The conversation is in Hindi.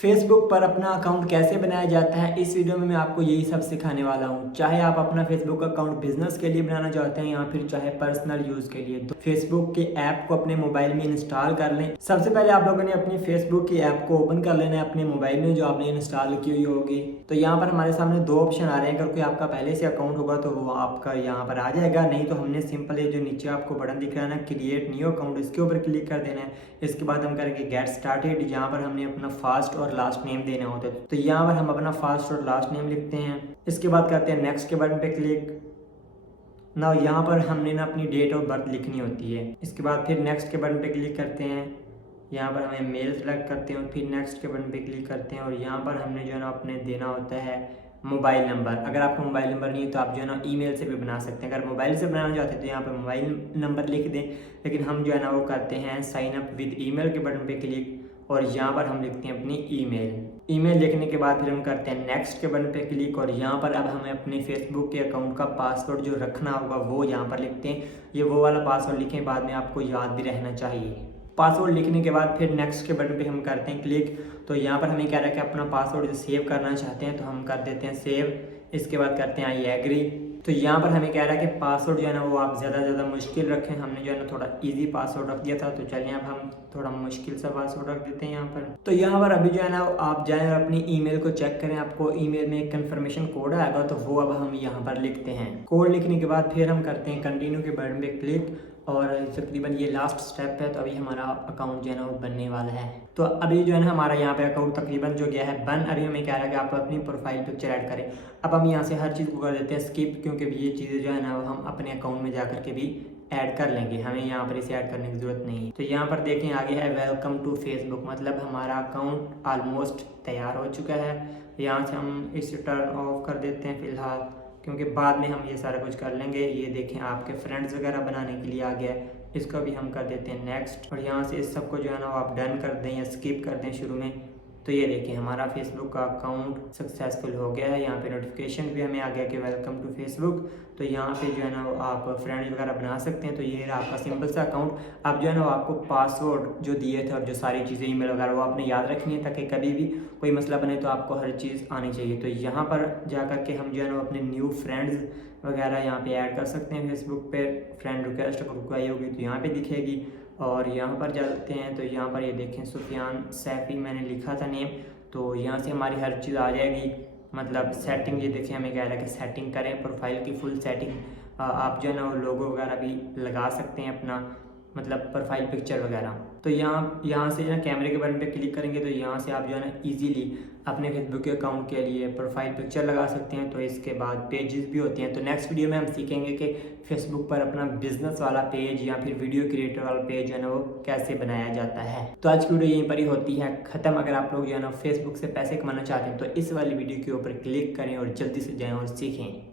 फेसबुक पर अपना अकाउंट कैसे बनाया जाता है, इस वीडियो में मैं आपको यही सब सिखाने वाला हूँ। चाहे आप अपना फेसबुक अकाउंट बिजनेस के लिए बनाना चाहते हैं या फिर चाहे पर्सनल यूज़ के लिए, तो फेसबुक के ऐप को अपने मोबाइल में इंस्टॉल कर लें। सबसे पहले आप लोगों ने अपनी फेसबुक की ऐप को ओपन कर लेना है अपने मोबाइल में, जो आपने इंस्टॉल की हुई होगी। तो यहाँ पर हमारे सामने दो ऑप्शन आ रहे हैं। अगर कोई आपका पहले से अकाउंट होगा तो वो आपका यहाँ पर आ जाएगा, नहीं तो हमने सिंपल ये जो नीचे आपको बटन दिख रहा है ना, क्रिएट न्यू अकाउंट, इसके ऊपर क्लिक कर देना है। इसके बाद हम करेंगे गेट स्टार्टेड, जहाँ पर हमने अपना फर्स्ट और लास्ट नेम देना होता है। तो यहाँ पर हम अपना फर्स्ट और लास्ट नेम लिखते हैं। इसके बाद करते हैं नेक्स्ट के बटन पे क्लिक ना। यहाँ पर हमने ना अपनी डेट ऑफ बर्थ लिखनी होती है। इसके बाद फिर नेक्स्ट के बटन पे क्लिक करते हैं। यहाँ पर हमें मेल सेलेक्ट करते हैं और फिर नेक्स्ट के बटन पे क्लिक करते हैं। और यहाँ पर हमने जो है ना अपने देना होता है मोबाइल नंबर। अगर आपका मोबाइल नंबर नहीं है तो आप जो है ना ईमेल से भी बना सकते हैं। अगर मोबाइल से बनाना चाहते हैं तो यहाँ पर मोबाइल नंबर लिख दें, लेकिन हम जो है ना वो करते हैं साइन अप विद ईमेल के बटन पे क्लिक और यहाँ पर हम लिखते हैं अपनी ईमेल लिखने के बाद फिर हम करते हैं नेक्स्ट के बटन पे क्लिक। और यहाँ पर अब हमें अपने फेसबुक के अकाउंट का पासवर्ड जो रखना होगा वो यहाँ पर लिखते हैं। ये वो वाला पासवर्ड लिखें, बाद में आपको याद भी रहना चाहिए। पासवर्ड लिखने के बाद फिर नेक्स्ट के बटन पे हम करते हैं क्लिक। तो यहाँ पर हमें कह रहा है कि अपना पासवर्ड सेव करना चाहते हैं, तो हम कर देते हैं सेव। इसके बाद करते हैं आई एग्री। तो यहाँ पर हमें कह रहा है कि पासवर्ड जो है ना वो आप ज़्यादा मुश्किल रखें। हमने जो है ना थोड़ा इजी पासवर्ड रख दिया था, तो चलिए अब हम थोड़ा मुश्किल सा पासवर्ड रख देते हैं यहाँ पर। तो यहाँ पर अभी जो है ना आप जाएँ और अपनी ईमेल को चेक करें। आपको ईमेल में एक कन्फर्मेशन कोड आएगा, तो वो अब हम यहाँ पर लिखते हैं। कोड लिखने के बाद फिर हम करते हैं कंटिन्यू के बटन पे क्लिक और तकरीबन ये लास्ट स्टेप है। तो अभी हमारा अकाउंट जो है ना वो बनने वाला है। तो अभी जो है ना हमारा यहाँ पे अकाउंट तकरीबन जो गया है बन। अभी हमें कह रहा है कि आप अपनी प्रोफाइल पिक्चर ऐड करें। अब हम यहाँ से हर चीज़ को कर देते हैं स्किप, क्योंकि ये चीज़ें जो है ना हम अपने अकाउंट में जा कर के भी ऐड कर लेंगे, हमें यहाँ पर इसे ऐड करने की ज़रूरत नहीं है। तो यहाँ पर देखें आगे है वेलकम टू फेसबुक, मतलब हमारा अकाउंट ऑलमोस्ट तैयार हो चुका है। यहाँ से हम इसे टर्न ऑफ कर देते हैं फ़िलहाल, क्योंकि बाद में हम ये सारा कुछ कर लेंगे। ये देखें आपके फ्रेंड्स वगैरह बनाने के लिए आ गया है, इसको भी हम कर देते हैं नेक्स्ट। और यहाँ से इस सबको जो है ना आप डन कर दें या स्किप कर दें शुरू में। तो ये देखिए हमारा फेसबुक का अकाउंट सक्सेसफुल हो गया है। यहाँ पे नोटिफिकेशन भी हमें आ गया कि वेलकम टू फेसबुक। तो यहाँ पे जो है ना आप फ्रेंड्स वगैरह बना सकते हैं। तो ये रहा आपका सिंपल सा अकाउंट। अब जो है ना आपको पासवर्ड जो दिए थे और जो सारी चीज़ें ईमेल वगैरह वो आपने याद रखनी है, ताकि कभी भी कोई मसला बने तो आपको हर चीज़ आनी चाहिए। तो यहाँ पर जा कर के हम जो है ना अपने न्यू फ्रेंड्स वगैरह यहाँ पे ऐड कर सकते हैं। फेसबुक पे फ्रेंड रिक्वेस्ट अगर कोई आई होगी तो यहाँ पे दिखेगी। और यहाँ पर जाते हैं तो यहाँ पर ये देखें सुफियान सैफी मैंने लिखा था नेम, तो यहाँ से हमारी हर चीज़ आ जाएगी। मतलब सेटिंग, ये देखें हमें कह रहा है कि सेटिंग करें प्रोफाइल की फुल सेटिंग। आप जो है ना वो लोगो वगैरह भी लगा सकते हैं अपना, मतलब प्रोफाइल पिक्चर वगैरह। तो यहाँ से ना कैमरे के बटन पे क्लिक करेंगे तो यहाँ से आप जो है ना इजीली अपने फेसबुक के अकाउंट के लिए प्रोफाइल पिक्चर लगा सकते हैं। तो इसके बाद पेजेस भी होते हैं। तो नेक्स्ट वीडियो में हम सीखेंगे कि फेसबुक पर अपना बिजनेस वाला पेज या फिर वीडियो क्रिएटर वाला पेज जो है ना वो कैसे बनाया जाता है। तो आज की वीडियो यहीं पर ही होती है ख़त्म। अगर आप लोग जो है ना फेसबुक से पैसे कमाना चाहते हैं तो इस वाली वीडियो के ऊपर क्लिक करें और जल्दी से जाएँ और सीखें।